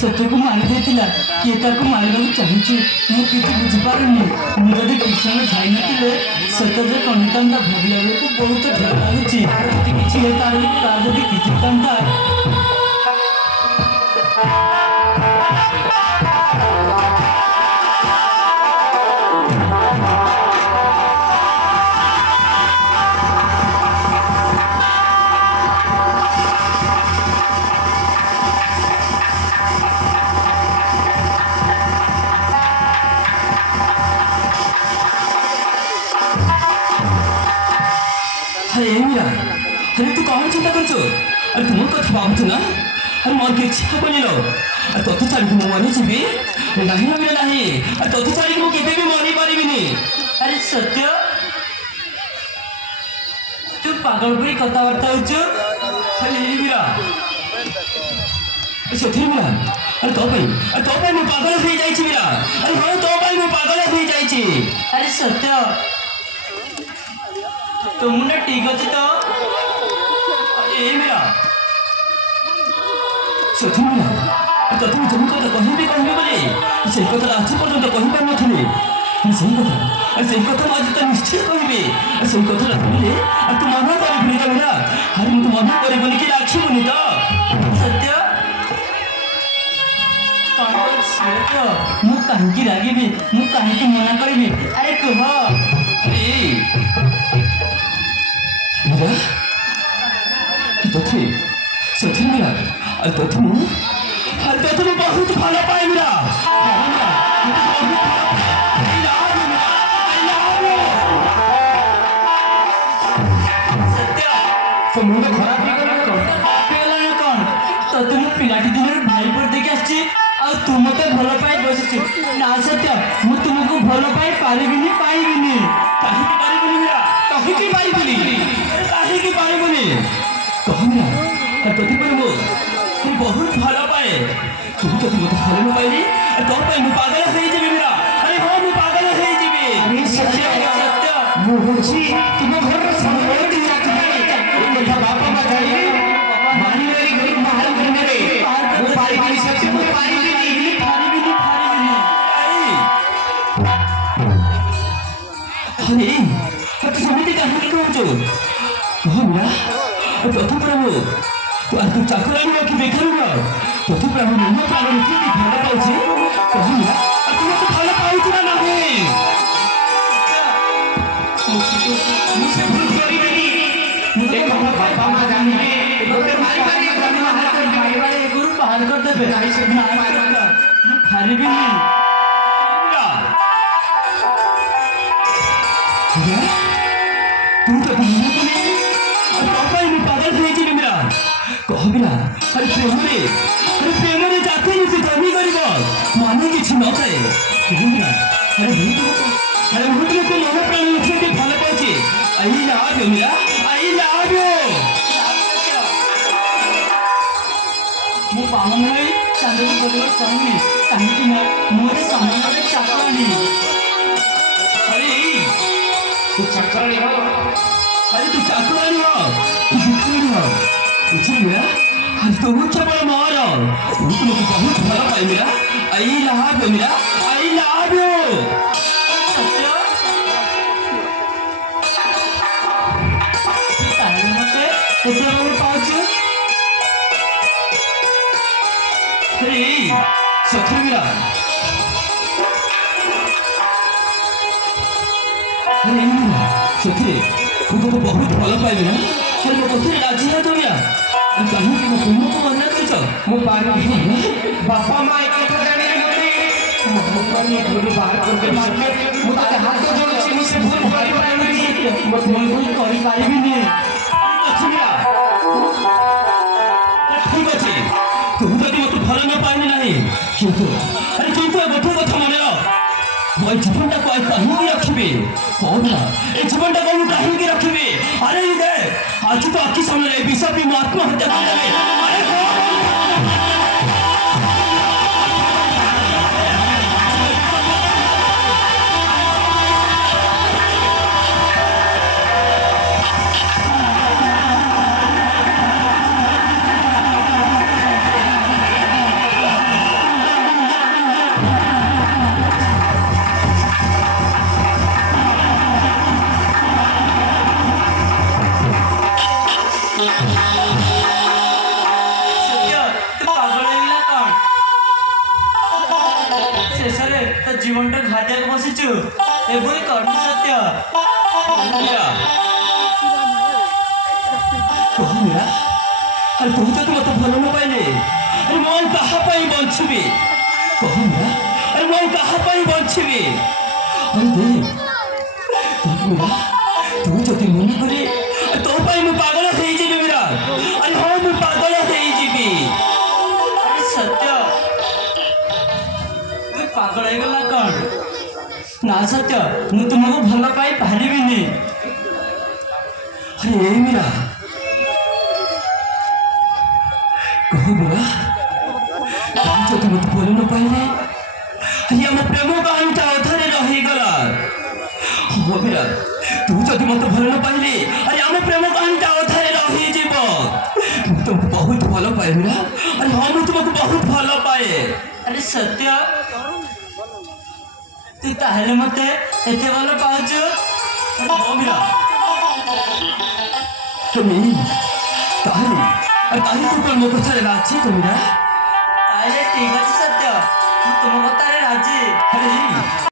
सत्य को मारी देथिला किए ताको मारिବାକୁ ଚାହୁଁଛି ମୁଁ କିଛି ବୁଝିପାରୁନି ମୁଁ ଯଦି ଠିକ୍ ସମୟ ଯାଇନଥିଲେ ସତ୍ୟ ଯେ କହିଥାନ୍ତା ଭାବିଲା ବେଳକୁ ବହୁତ ଭଲ ଲାଗୁଛି ଯଦି କିଛି ହେଇଥାନ୍ତା ତା ଯଦି କିଛି ହେଇଥାନ୍ତା अरे तू कौन चिंता कर अरे तुम कथा भावुच ना अरे मोर कि हेबनी लो अरे तोते छाड़ी मु मरी जीवी नहीं ना मेरा नहीं अरे तोते छाड़ी मु केबे भी मरी पारिबिनी अरे सत्य तू पागल परी कथा वार्ता होछ अरे मीरा सत्य मीरा अरे तो भाई मु पागल हो जाई छी मीरा अरे हो तो भाई मु पागल हो जाई छी अरे सत्य तुम ना ठीक अच्छे तो मीरा सत्य मीरा तथे तुम कथा कहबे बोले से कथा आज पर्यंत कहि पार नथिले से कथा आज तो निश्चय कहबे से कथा सुनिले तू मन कर मीरा मीरा अरे मु मन करे बोली कि राखिबुनी तो सत्य मु कहीं रागिबी मु कहीं मना करबी अरे कह अरे मीरा तथे सच्ची मीरा अरे तथे मु बहुत भल पाए मीरा सत्य मुझे खराब कौन तते मु पिलाटी दिन भाई पर देखि आछि आ तू मते भल पाए बसिछि ना सत्य मु तुमको भल पाए पारिबिनी पाइबिनी काहे की पारिबिनी मीरा काहे की पारिबिनी कहना तथि पर मु बहुत भल पाए तुम तो मत भल न पाइली तो मु पागल हो जीवी मीरा अरे हो मु पागल हो जीवी सत्य मु होछि तुम घर संबंधी कथा बापा मा जाई मानी वाली गरीब महल घरने रे मु पारी की सत्य मु पारी अरे तो समिति कहानी कहछो हो मीरा तथा प्रभु तू चाकरानी रखी बेकार तथा प्रभु मो प्राण की भल पाऊँ कहूना तू मत भल पाऊँ ना नहीं मुझे भूल करिबेनी मुझे कहा बापा मां जानिबे तोते मारी मारी ग्राम में हाथ मारी मारी गुरु बाहर कर देबे नहीं से मार मार खारिबिनी तू तो कह मीरा अरे प्रेम जाते नहीं जमी कर मन किसी न थाए मीरा अरे मुझे तुमको मन प्राण लक्ष्मी भल पाचे I love you Meera I love you मु पावन भाई चांदी करवा चाहूनी कहीं मोर सामान चाकरानी अरे तू चाकरानी हो अरे तू चाकरानी हो तू बिल्कुल हो बुझी मीरा आज तो मुझे बड़ा मार तुमको बहुत भल पाए Meera I love you Meera I love you सत्य तारे मते एते भल पाउछु अरे सत्य मीरा अरे मीरा सत्य तुमको बहुत भल पाए मीरा अरे मो कथे राजी है तो मीरा कहीं कि तुमको मना करछ मो पानी बापा मां एक कथा जाने मते मो पानी थोड़ी बाहर कर दे मो ताके हाथ जोड़छि मुझसे भूल करि पाइनी मो भूल करि पारिबिनी अच्छा ठीक अछि तुम तो मत भल न पाइनी नहीं किंतु अरे किंतु गोटे कथा मन मैं जीवन को कहीं रखी कौन ये जीवन को कहीं रखी अरे दे आज तो आखि सामने विष भी आत्महत्या कर अरे सत्य मीरा कह मीरा अरे तू तो मत भल न पाइले अरे मैं कहा बंचबी कह मीरा अरे मैं कहा बंचबी अरे देख मीरा तू जदि मन करे तो मु पागल हो मीरा अरे हाँ मु पागल हो अरे सत्य तू पागल हो गला कौन ना सत्य मु तुमको भल पाई पारिबिनी अरे ए मीरा कह मीरा जदि मत भल न पाइले अरे आम प्रेम कहानी अधारे रहीगला हाँ मीरा तू जदि मत भल न पाइले अरे आम प्रेम कहानी अधारे रहीजिब मु तुमको बहुत भल पाए मीरा अरे हाँ मु तुमको बहुत भल पाए अरे सत्य तू ताहले मते एते भल पाउछु अरे हाँ मीरा तुम्हें ताहले अरे ताहले तू कौन मो कथारे राजी तो मीरा ताहले ठीक अछि सत्य मु तुम कथारे राजी अरे